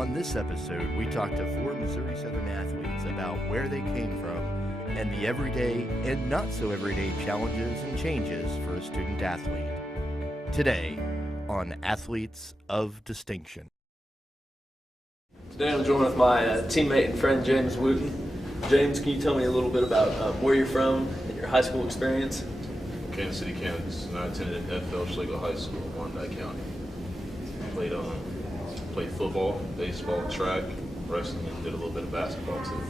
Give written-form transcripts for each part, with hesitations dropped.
On this episode, we talked to 4 Missouri Southern athletes about where they came from and the everyday and not so everyday challenges and changes for a student athlete. Today on Athletes of Distinction. Today I'm joined with my teammate and friend James Mouton. James, can you tell me a little bit about where you're from and your high school experience? Kansas City, Kansas, and I attended FL Schlegel High School in Wyandotte County. Played football, baseball, track, wrestling, and did a little bit of basketball too.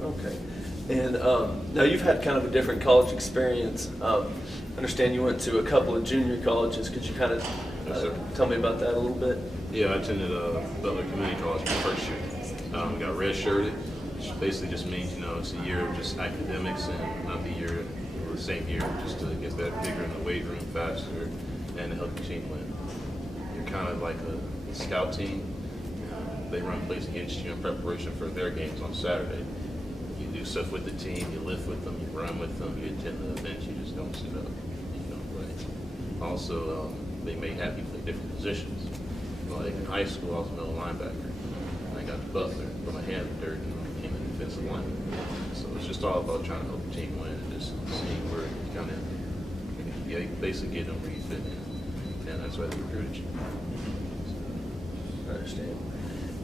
Okay. And now you've had kind of a different college experience. I understand you went to a couple of junior colleges. Could you kind of tell me about that a little bit? Yeah, I attended Butler Community College my first year. Got redshirted, which basically just means, it's a year of just academics and not the year or the same year, just to get that bigger in the weight room faster and to help the team win. You're kind of like a scout team. They run plays against you in preparation for their games on Saturday. You do stuff with the team, you lift with them, you run with them, you attend the events, you just don't sit up, you don't play. Also, they may have you play different positions. Like in high school, I was a middle linebacker. I got to Butler, put my hand in the dirt, and became a defensive lineman. So it's just all about trying to help the team win and just seeing where you kind of basically get them where you fit in. And that's why they recruited you. I understand.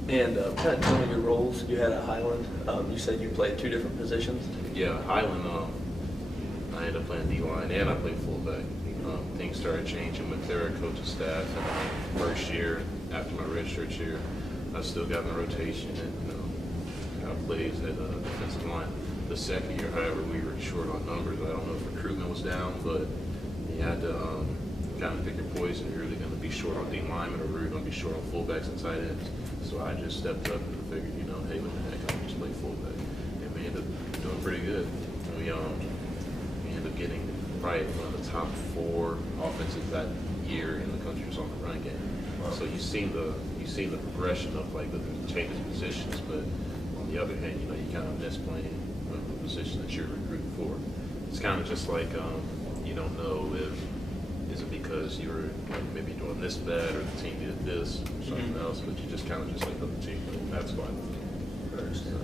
And kind of tell me your roles you had at Highland. You said you played 2 different positions. Yeah, Highland, I ended up playing D-line and I played fullback. Things started changing with their coaching staff. And first year, after my redshirt year, I still got in the rotation and got plays at defensive line. The second year, however, we were short on numbers. I don't know if recruitment was down, but you had to kind of pick your poison. You're either going to be short on D-linemen or you're going to be short on fullbacks and tight ends. So I just stepped up and figured, hey, what the heck, I'll just play fullback. And we ended up doing pretty good. We ended up getting probably one of the top 4 offenses that year in the country was on the run game. Wow. So you've seen the progression of like the changes of positions, but on the other hand, you kind of miss playing the position that you're recruiting for. It's kind of just like you don't know if is it because you were maybe doing this bad or the team did this or something else, but you just kind of just like the team. That's fine. I understand.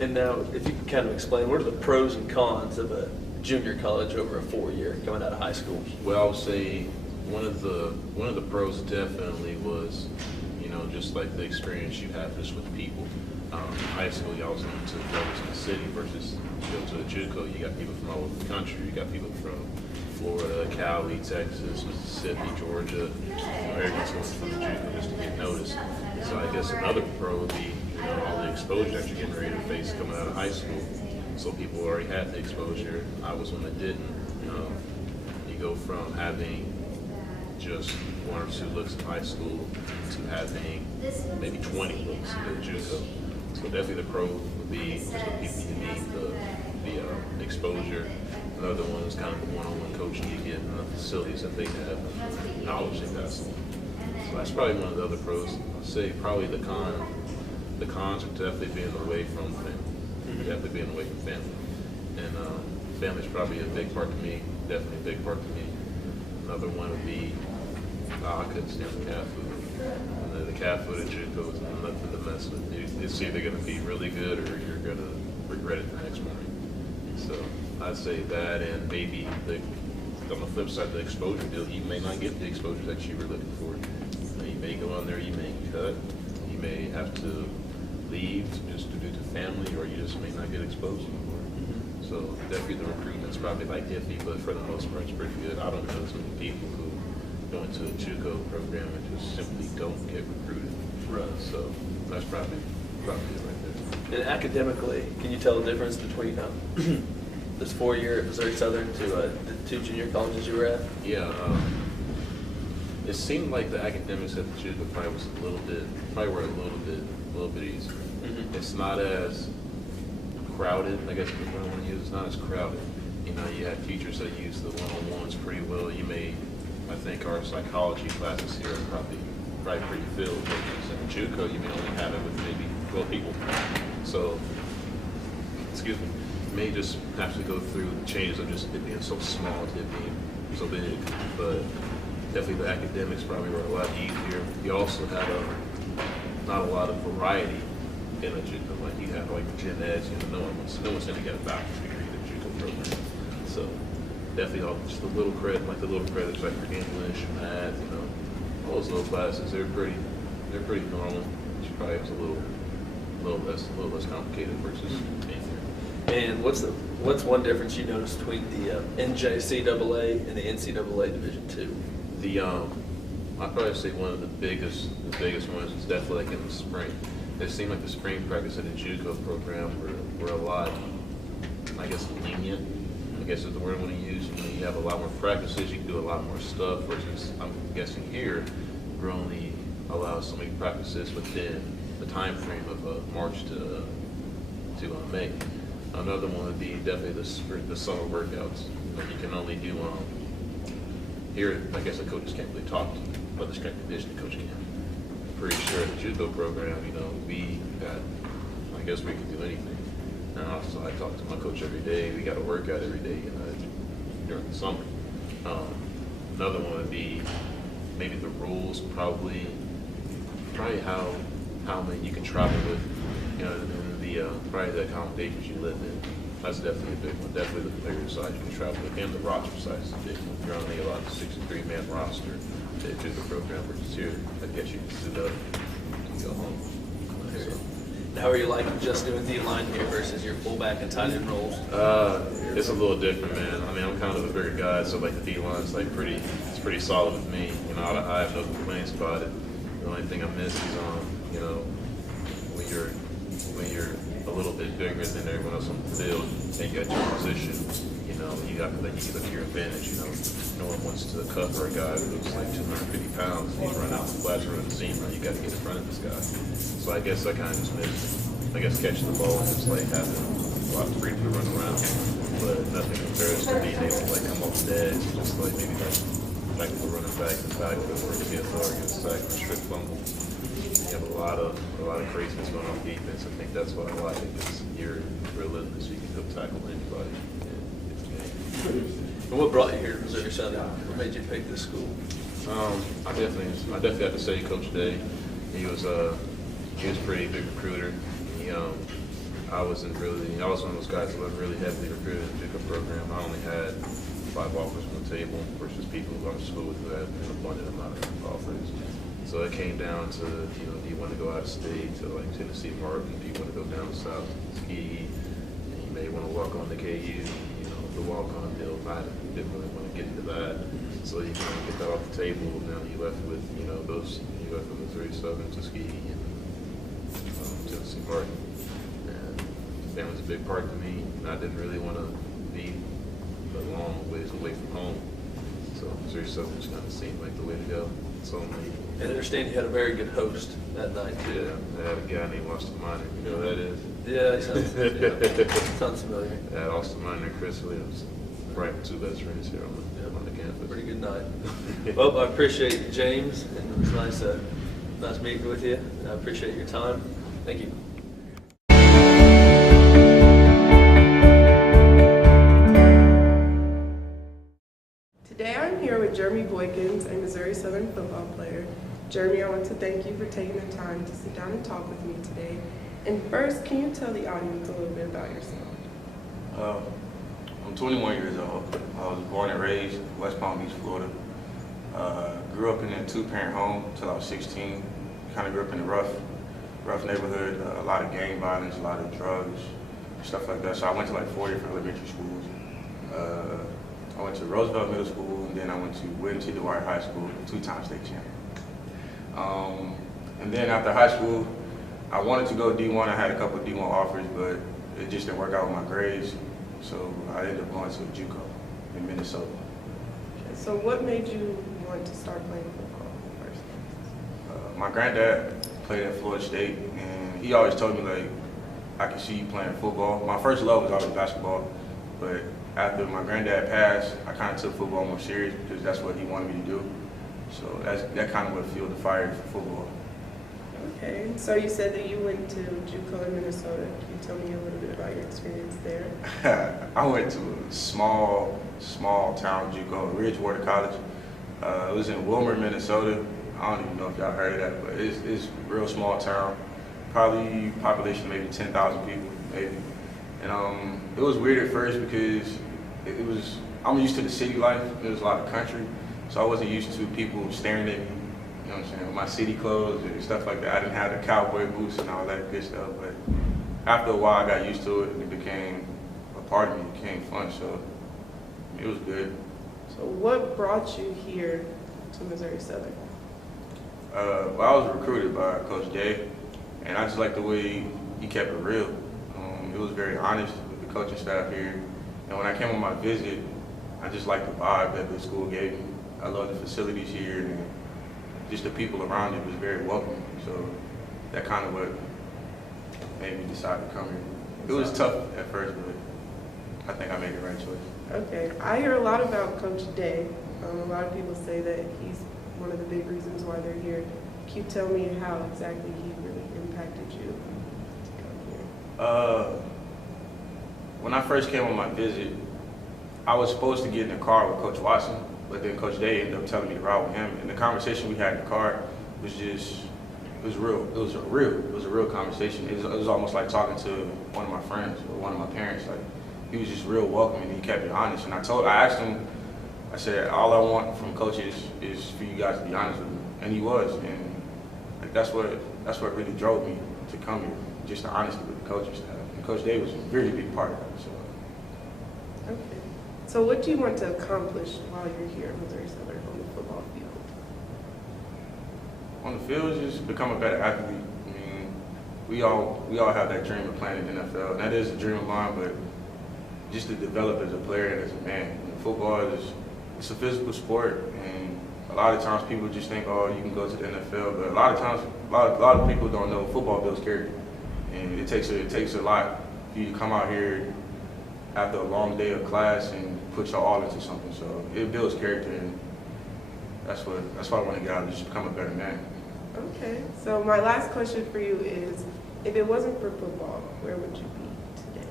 And now, if you can kind of explain, what are the pros and cons of a junior college over a 4-year coming out of high school? Well, I would say one of the pros definitely was, just like the experience you have just with people. High school, you always went to the city versus you go to a JUCO, you got people from all over the country. You got people from Florida, Cali, Texas, Mississippi, Georgia. Everyone's going from the JUCO just to get noticed. So I guess another pro would be all the exposure that you're getting ready to face coming out of high school. So people already had the exposure. I was one that didn't. You go from having just 1 or 2 looks in high school to having maybe 20 looks in the JUCO. So definitely the pro would be just the people you meet, the exposure. Another one is kind of the one-on-one coaching you get in the facilities that they have, and knowledge they pass on. So that's probably one of the other pros. I'd say probably the cons are definitely being away from family. Definitely being away from family. And family's probably a big part to me, definitely a big part to me. Another one would be, I couldn't stand the cat food. And the cat food at JUCO is nothing to mess with. It's either going to be really good or you're going to regret it the next morning. So I'd say that, and maybe on the flip side, the exposure deal, you may not get the exposure that you were looking for. You may go on there, you may cut, you may have to leave just due to family, or you just may not get exposed anymore. So definitely the recruitment's probably like iffy, but for the most part, it's pretty good. I don't know too many people who go into a JUCO program and just simply don't get recruited. Right. So that's probably it right there. And academically, can you tell the difference between this 4-year at Missouri Southern to the 2 junior colleges you were at? Yeah, it seemed like the academics at the JUCO probably were a little bit easier. It's not as crowded, I guess the word I want to use. It's not as crowded. You have teachers that use the one-on-ones pretty well. I think our psychology classes here are probably pretty filled. But in JUCO, you may only have it with maybe 12 people. So, you may just have to go through the changes of just it being so small to it being so big. But definitely the academics probably were a lot easier. You also had not a lot of variety in a JUCO. Like you have like gen eds, no one's going to get a bachelor's degree in a JUCO program. So definitely just the little credit, like the little credits like for English, math, all those little classes, they're pretty normal. She probably was a little less complicated versus anything. And what's one difference you noticed between the NJCAA and the NCAA Division II? I'd probably say one of the biggest ones is definitely like in the spring. It seemed like the spring practice at the JUCO program were a lot, I guess, lenient. I guess is the word I want to use. You have a lot more practices, you can do a lot more stuff. Versus, I'm guessing here, we're only allowed so many practices within the time frame of March to May. Another one would be definitely the summer workouts. You can only do here. I guess the coaches can't really talk about the strength conditioning coach can. I'm pretty sure the judo program, I guess we can do anything. And also, I talk to my coach every day. We got to work out every day, during the summer. Another one would be maybe the rules, probably how many you can travel with, and probably the accommodations you live in. That's definitely a big one. Definitely the bigger size you can travel with, and the roster size is a big one. You're only allowed a 63-man roster to do the program, versus here, I guess you can sit up and go home. So. How are you liking just doing the line here versus your fullback and tight end roles? It's a little different, man. I mean, I'm kind of a bigger guy, so like the D line's like it's pretty solid with me. I have no complaints about it. The only thing I miss is when you're a little bit bigger than everyone else on the field and you got your position, you got to use it to your advantage. No one wants to cover a guy who's like 250 pounds and he's running out the flats running the seam run. You got to get in front of this guy. So I guess I kind of just miss, catching the ball and just like having a lot of freedom to run around, but nothing compares to being able to like come off the edge, just like maybe like the running back in the backfield or get a target, sack, or strip fumble. You have a lot of craziness going on defense. I think that's what I like, because you're relentless. You can go tackle anybody. And what brought you here to Missouri Southern? What made you pick this school? I definitely have to say Coach Day. He was a pretty big recruiter. I was one of those guys that wasn't really heavily recruited in the JUCO program. I only had 5 offers on the table versus people who went to school who had an abundant amount of offers. So it came down to, do you want to go out of state to like Tennessee Martin? Do you want to go down south to Tuskegee? And you may want to walk on to KU. The walk-on deal. I didn't really want to get into that. So you kind of get that off the table. Now you left with, you left with Missouri Southern, Tuskegee, and Tennessee Martin. And family's a big part to me. And I didn't really want to be a long ways away from home. So Missouri Southern just kind of seemed like the way to go. So I understand you had a very good host that night too. Yeah, I had a guy named Austin Miner. You know who that is? Yeah, he sounds familiar. Yeah, Austin Miner and Chris Williams, right, 2 best friends here on the campus. Pretty good night. Well, I appreciate you, James, and it was nice meeting with you. I appreciate your time. Thank you. Today I'm here with Jeremy Boykins, a Missouri Southern football player. Jeremy, I want to thank you for taking the time to sit down and talk with me today. And first, can you tell the audience a little bit about yourself? I'm 21 years old. I was born and raised in West Palm Beach, Florida. Grew up in a 2-parent home until I was 16. Kind of grew up in a rough neighborhood, a lot of gang violence, a lot of drugs, stuff like that. So I went to like 4 different elementary schools. I went to Roosevelt Middle School, and then I went to William T. Dwyer High School, 2-time state champion. And then after high school, I wanted to go D1. I had a couple of D1 offers, but it just didn't work out with my grades. So I ended up going to JUCO in Minnesota. Okay, so what made you want to start playing football in the first place? My granddad played at Florida State, and he always told me, like, I can see you playing football. My first love was always basketball, but after my granddad passed, I kind of took football more serious because that's what he wanted me to do. So that kind of what fueled the fire for football. Okay, so you said that you went to JUCO in Minnesota. Can you tell me a little bit about your experience there? I went to a small town JUCO, Ridgewater College. It was in Wilmer, Minnesota. I don't even know if y'all heard of that, but it's a real small town. Probably population maybe 10,000 people, maybe. And it was weird at first because I'm used to the city life. There was a lot of country, so I wasn't used to people staring at me. You know what I'm saying? With my city clothes and stuff like that. I didn't have the cowboy boots and all that good stuff. But after a while, I got used to it, and it became a part of me. It became fun, so it was good. So what brought you here to Missouri Southern? Well, I was recruited by Coach Jay, and I just liked the way he kept it real. It was very honest with the coaching staff here. And when I came on my visit, I just liked the vibe that the school gave me. I love the facilities here, and just the people around it was very welcoming. So that kind of what made me decide to come here. It was tough at first, but I think I made the right choice. Okay, I hear a lot about Coach Day. A lot of people say that he's one of the big reasons why they're here. Can you tell me how exactly he really impacted you to come here? When I first came on my visit, I was supposed to get in the car with Coach Watson, but then Coach Day ended up telling me to ride with him. And the conversation we had in the car was just, it was real. It was a real conversation. It was almost like talking to one of my friends or one of my parents. Like, he was just real welcoming, and he kept it honest. And I asked him, I said, all I want from coaches is for you guys to be honest with me. And he was. And like, that's what really drove me to come here, just the honesty with the coaching staff. And Coach Day was a really big part of that. So. Okay. So what do you want to accomplish while you're here at Missouri Southern on the football field? On the field, just become a better athlete. I mean, we all have that dream of playing in the NFL. And that is a dream of mine, but just to develop as a player and as a man. And football it's a physical sport, and a lot of times people just think, oh, you can go to the NFL, but a lot of times, a lot of people don't know football builds character, and it takes a lot for you to come out here after a long day of class and put your all into something. So it builds character, and that's what I want to get out of, just become a better man. Okay. So my last question for you is, if it wasn't for football, where would you be today?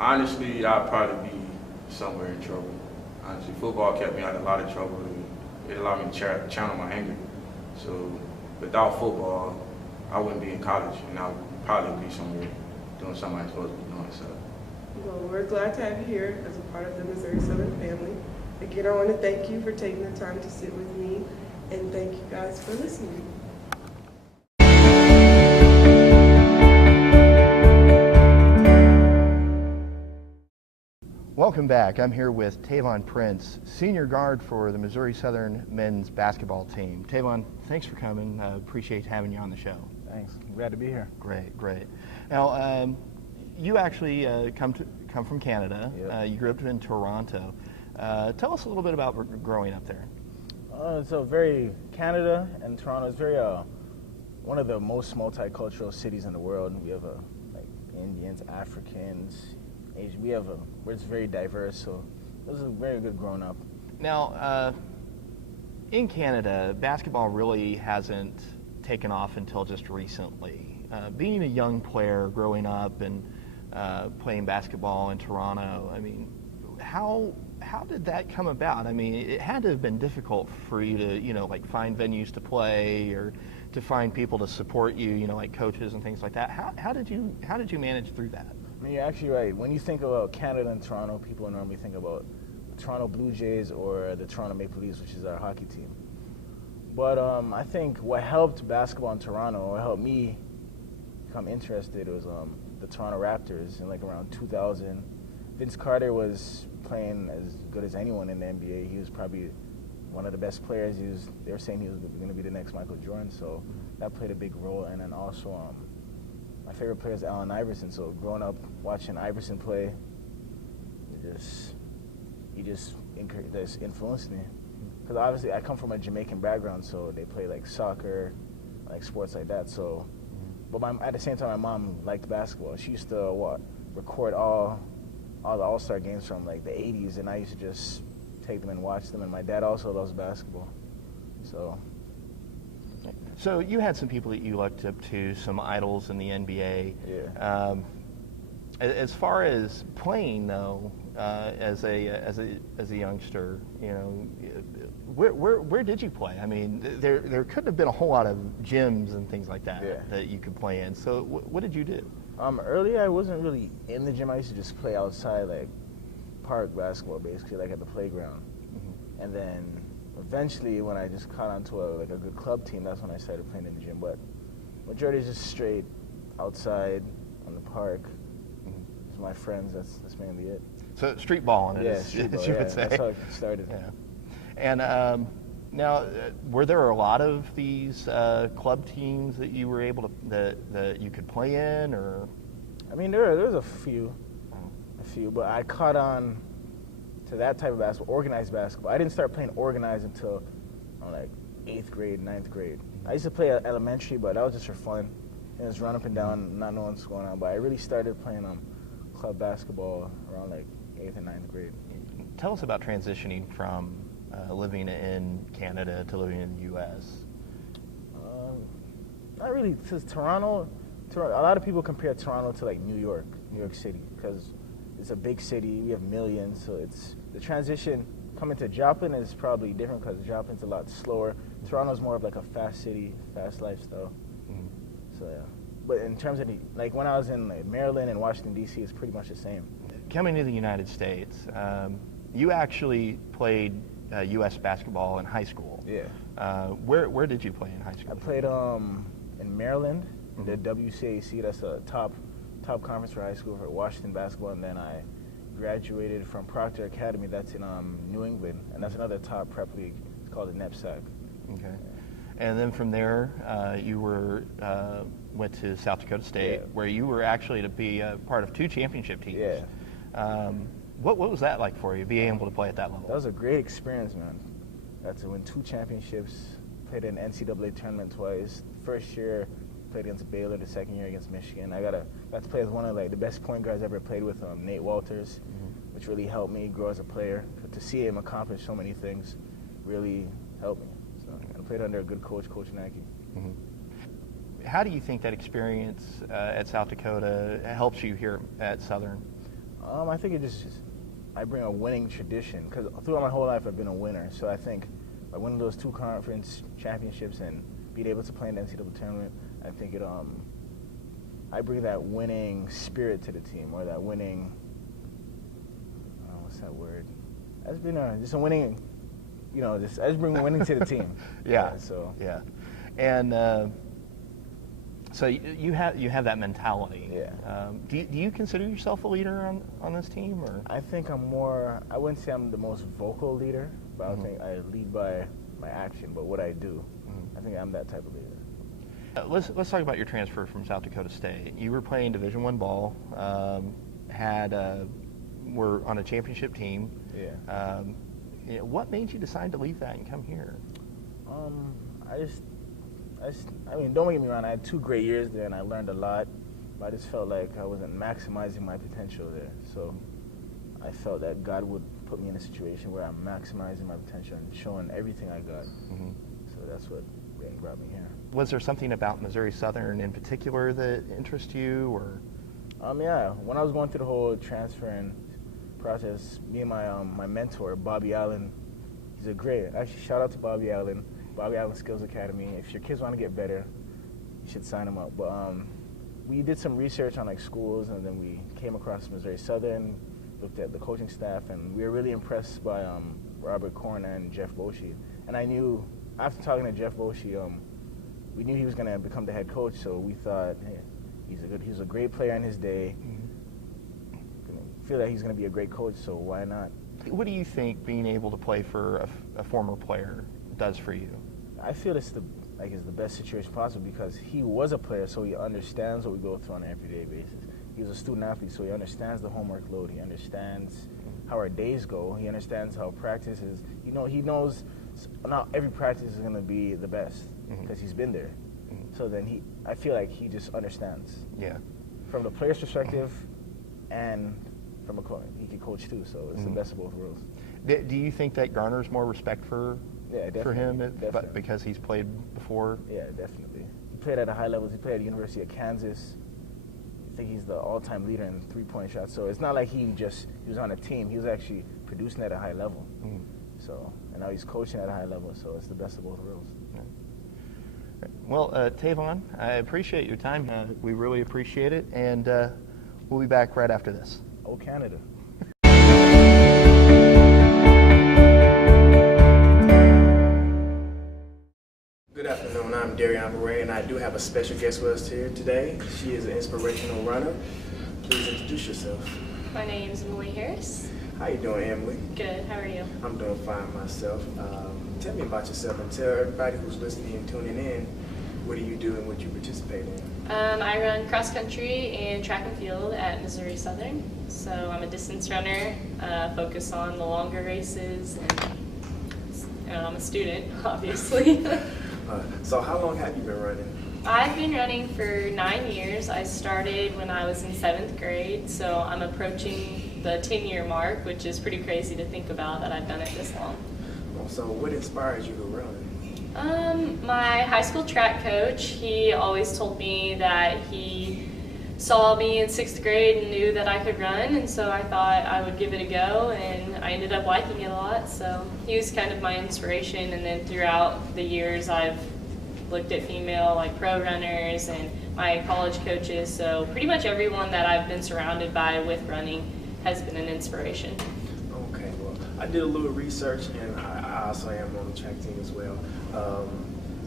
Honestly, I'd probably be somewhere in trouble. Honestly, football kept me out of a lot of trouble. It allowed me to channel my anger. So without football, I wouldn't be in college, and I would probably be somewhere doing something I'm supposed to be doing. So. Well, we're glad to have you here as a part of the Missouri Southern family. Again, I want to thank you for taking the time to sit with me, and thank you guys for listening. Welcome back. I'm here with Tavon Prints, senior guard for the Missouri Southern men's basketball team. Tavon, thanks for coming. Appreciate having you on the show. Thanks. I'm glad to be here. Great. Now, you actually come from Canada. Yep. You grew up in Toronto. Tell us a little bit about growing up there. Canada and Toronto is very one of the most multicultural cities in the world. We have like Indians, Africans, Asian. It's very diverse, so it was very good growing up. Now, in Canada, basketball really hasn't taken off until just recently. Being a young player growing up and playing basketball in Toronto, I mean, how did that come about? I mean, it had to have been difficult for you to, like find venues to play or to find people to support you, like coaches and things like that. How did you manage through that? I mean, you're actually right. When you think about Canada and Toronto, people normally think about the Toronto Blue Jays or the Toronto Maple Leafs, which is our hockey team. But I think what helped basketball in Toronto, or helped me become interested, was the Toronto Raptors in like around 2000. Vince Carter was playing as good as anyone in the NBA. He was probably one of the best players. They were saying he was going to be the next Michael Jordan, so that played a big role. And then also, my favorite player is Allen Iverson. So growing up watching Iverson play, he just influenced me. Because obviously I come from a Jamaican background, so they play like soccer, like sports like that. So, but at the same time, my mom liked basketball. She used to record all the All-Star games from like the 80s, and I used to just take them and watch them. And my dad also loves basketball, so. So you had some people that you looked up to, some idols in the NBA. Yeah. As far as playing, though, as a youngster? You know, where did you play? I mean, there couldn't have been a whole lot of gyms and things like that that you could play in. So what did you do? Earlier, I wasn't really in the gym. I used to just play outside, like park basketball, basically, like at the playground. Mm-hmm. And then eventually, when I just caught onto a good club team, that's when I started playing in the gym. But majority is just straight outside on the park. Mm-hmm. So my friends, that's mainly it. So street balling, as you would say. That's how it started. Yeah. And now, were there a lot of these club teams that you were able to that you could play in, or? I mean, there was a few, but I caught on to that type of basketball, organized basketball. I didn't start playing organized until like 8th grade, 9th grade. I used to play at elementary, but that was just for fun. And just run up and down, not knowing what's going on. But I really started playing club basketball around like 8th and 9th grade. Tell us about transitioning from living in Canada to living in the U.S. Not really, because Toronto, a lot of people compare Toronto to like New York City, because it's a big city, we have millions, so it's the transition coming to Joplin is probably different because Joplin's a lot slower. Toronto's more of like a fast city, fast lifestyle. Mm-hmm. So yeah, but in terms of like when I was in like Maryland and Washington D.C., it's pretty much the same. Coming to the United States, you actually played U.S. basketball in high school. Yeah. Where did you play in high school? I played in Maryland, the WCAC. That's a top conference for high school for Washington basketball, and then I graduated from Proctor Academy. That's in New England, and that's another top prep league. It's called the NEPSAC. Okay. And then from there, you went to South Dakota State, where you were actually to be a part of 2 championship teams. Yeah. What was that like for you, being able to play at that level? That was a great experience, man. Got to win 2 championships, played in NCAA tournament twice. First year, played against Baylor. The second year against Michigan. I got to play with one of like the best point guards I ever played with, Nate Walters, which really helped me grow as a player. To see him accomplish so many things really helped me. So I played under a good coach, Coach Naki. Mm-hmm. How do you think that experience at South Dakota helps you here at Southern? I think I bring a winning tradition, because throughout my whole life I've been a winner. So I think by winning those 2 conference championships and being able to play in the NCAA tournament, I think I bring that winning spirit to the team, or that winning, what's that word? That's been just a winning, I just bring winning to the team. Yeah. Yeah. And so you have that mentality. Yeah. Do you consider yourself a leader on this team, or? I think I wouldn't say I'm the most vocal leader, but I think I lead by my action, but what I do. I think I'm that type of leader. Let's talk about your transfer from South Dakota State. You were playing Division I ball, were on a championship team. Yeah. What made you decide to leave that and come here? I mean, don't get me wrong, I had 2 great years there and I learned a lot, but I just felt like I wasn't maximizing my potential there. So I felt that God would put me in a situation where I'm maximizing my potential and showing everything I got. Mm-hmm. So that's what brought me here. Was there something about Missouri Southern in particular that interests you, or? Yeah, when I was going through the whole transferring process, me and my mentor, Bobby Allen, he's actually shout out to Bobby Allen Skills Academy. If your kids want to get better, you should sign them up. But we did some research on like schools, and then we came across Missouri Southern, looked at the coaching staff, and we were really impressed by Robert Corner and Jeff Boschee. And I knew, after talking to Jeff Boschee, we knew he was going to become the head coach, so we thought, hey, he was a great player in his day. Feel that he's going to be a great coach, so why not? What do you think being able to play for a former player does for you? I feel it's the best situation possible, because he was a player, so he understands what we go through on an everyday basis. He was a student athlete, so he understands the homework load. He understands how our days go. He understands how practice is. He knows not every practice is going to be the best, because he's been there. So then I feel like he just understands. Yeah. From the player's perspective, and from he can coach too. So it's the best of both worlds. Do you think that garners more respect for him because he's played before? Yeah, definitely. He played at a high level. He played at the University of Kansas. think he's the all-time leader in three-point shots. So it's not like he was on a team. He was actually producing at a high level. So, and now he's coaching at a high level. So it's the best of both worlds. Well, Tavon, I appreciate your time. We really appreciate it, and we'll be back right after this. Oh, Canada. Good afternoon, I'm Darian Beret, and I do have a special guest with us here today. She is an inspirational runner. Please introduce yourself. My name's Emily Harris. How you doing, Emily? Good, how are you? I'm doing fine myself. Tell me about yourself and tell everybody who's listening and tuning in, what do you do and what you participate in? I run cross country and track and field at Missouri Southern. So I'm a distance runner, focus on the longer races, and I'm a student, obviously. So how long have you been running? I've been running for 9 years. I started when I was in 7th grade, so I'm approaching the 10-year mark, which is pretty crazy to think about that I've done it this long. So what inspires you to run? My high school track coach, he always told me that he saw me in 6th grade and knew that I could run, and so I thought I would give it a go, and I ended up liking it a lot. So he was kind of my inspiration, and then throughout the years I've looked at female pro runners and my college coaches, so pretty much everyone that I've been surrounded by with running has been an inspiration. Okay, well, I did a little research, and I also am on the track team as well.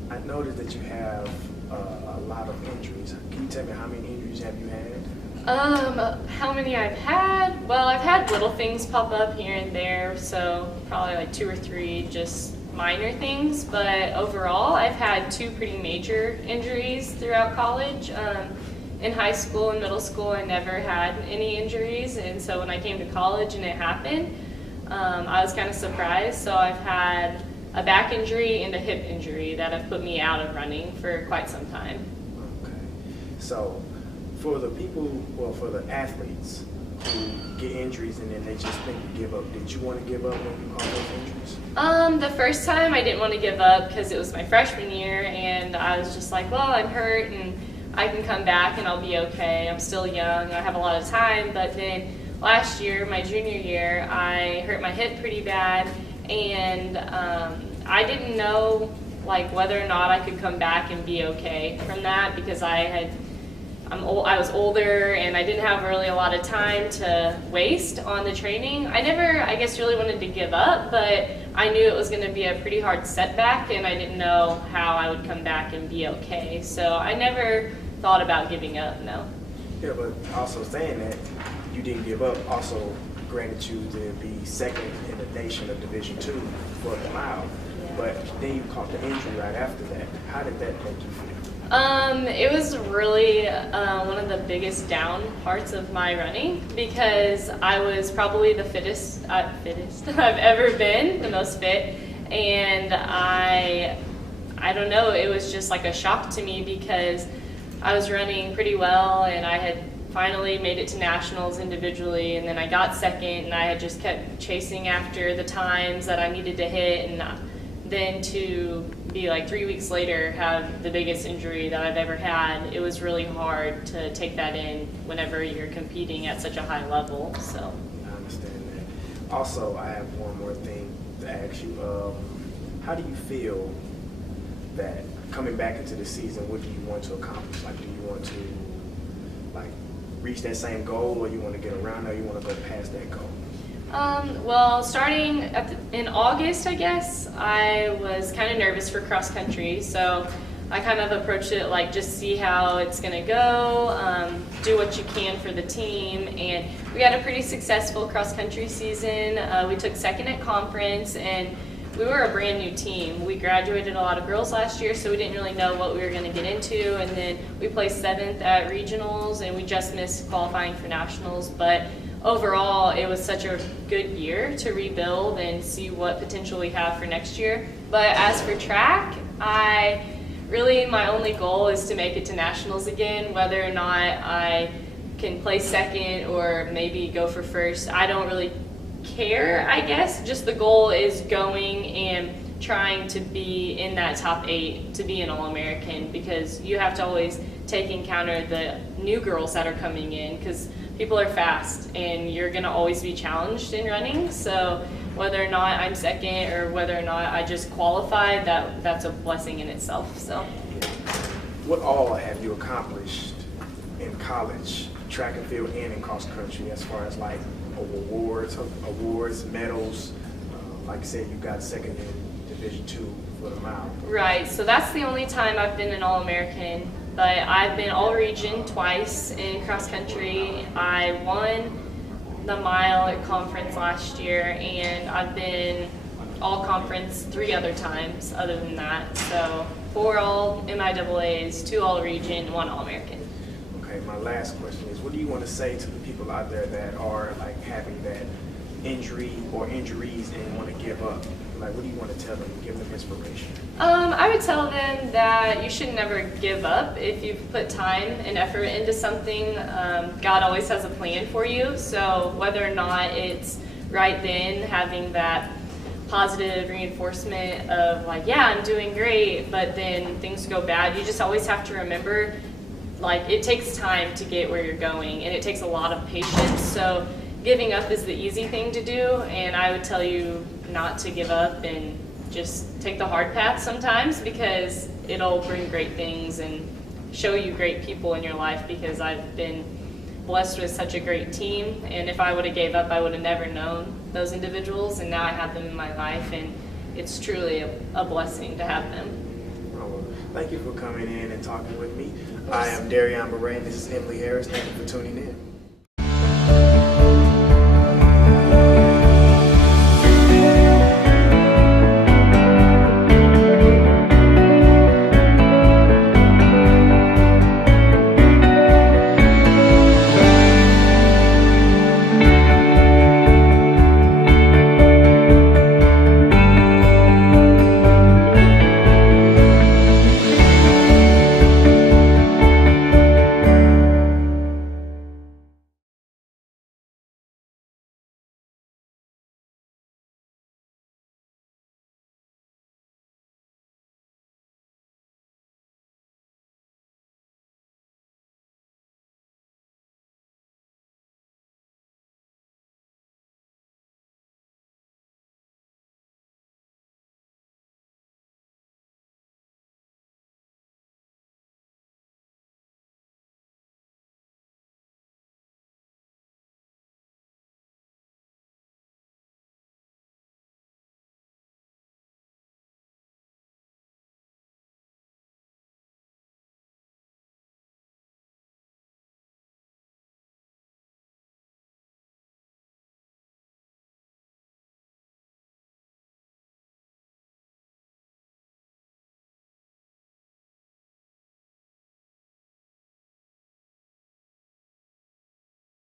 I noticed that you have a lot of injuries. Can you tell me how many injuries have you had? How many I've had? Well, I've had little things pop up here and there, so probably like 2 or 3 just minor things, but overall I've had 2 pretty major injuries throughout college. In high school and middle school I never had any injuries, and so when I came to college and it happened, I was kind of surprised. So I've had a back injury and a hip injury that have put me out of running for quite some time. Okay. So for the people, well, for the athletes who get injuries and then they just think to give up, did you want to give up when you had those injuries? The first time I didn't want to give up because it was my freshman year, and I was just like, well, I'm hurt and I can come back and I'll be okay. I'm still young, I have a lot of time. But then last year, my junior year, I hurt my hip pretty bad, and I didn't know whether or not I could come back and be okay from that, because I was older and I didn't have really a lot of time to waste on the training. I never, I guess, really wanted to give up, but I knew it was going to be a pretty hard setback, and I didn't know how I would come back and be okay. So I never thought about giving up, no. Yeah, but also saying that you didn't give up also granted you to be second in the nation of Division II for the mile. Yeah. But then you caught the injury right after that. How did that make you feel? It was really one of the biggest down parts of my running, because I was probably the fittest I've ever been, the most fit, and I don't know, it was just like a shock to me, because I was running pretty well and I had finally made it to nationals individually, and then I got second, and I had just kept chasing after the times that I needed to hit, and then to be 3 weeks later have the biggest injury that I've ever had, it was really hard to take that in whenever you're competing at such a high level. So I understand that. Also, I have one more thing to ask you. How do you feel that coming back into the season, what do you want to accomplish? Do you want to reach that same goal, or you want to get around, or you want to go past that goal? Well, starting in August, I guess, I was kind of nervous for cross country, so I kind of approached it just see how it's going to go, do what you can for the team, and we had a pretty successful cross country season. We took second at conference, and we were a brand new team. We graduated a lot of girls last year, so we didn't really know what we were going to get into, and then we placed 7th at regionals, and we just missed qualifying for nationals. But overall, it was such a good year to rebuild and see what potential we have for next year. But as for track, my only goal is to make it to nationals again. Whether or not I can place second or maybe go for first, I don't really care, I guess. Just the goal is going and trying to be in that top 8 to be an All-American, because you have to always take and counter the new girls that are coming in, because people are fast and you're going to always be challenged in running. So whether or not I'm second or whether or not I just qualified, that's a blessing in itself. So what all have you accomplished in college, track and field and in cross country, as far as like awards, medals? Like I said, you got second in Division II for the mile. Right, so that's the only time I've been an All-American, but I've been All-Region twice in cross country. I won the mile at conference last year, and I've been All-Conference 3 other times other than that. So 4 All-MIAAs, 2 All-Region, 1 All-American. Okay, my last question is, what do you want to say to the people out there that are like having that injury or injuries and want to give up? Like, what do you want to tell them, give them inspiration? I would tell them that you should never give up. If you've put time and effort into something, God always has a plan for you. So whether or not it's right then, having that positive reinforcement of like, yeah, I'm doing great, but then things go bad, you just always have to remember, like, it takes time to get where you're going, and it takes a lot of patience. So giving up is the easy thing to do, and I would tell you not to give up and just take the hard path sometimes, because it'll bring great things and show you great people in your life, because I've been blessed with such a great team, and if I would have gave up, I would have never known those individuals, and now I have them in my life, and it's truly a blessing to have them. Well, thank you for coming in and talking with me. I am Darian Beret, and this is Emily Harris. Thank you for tuning in.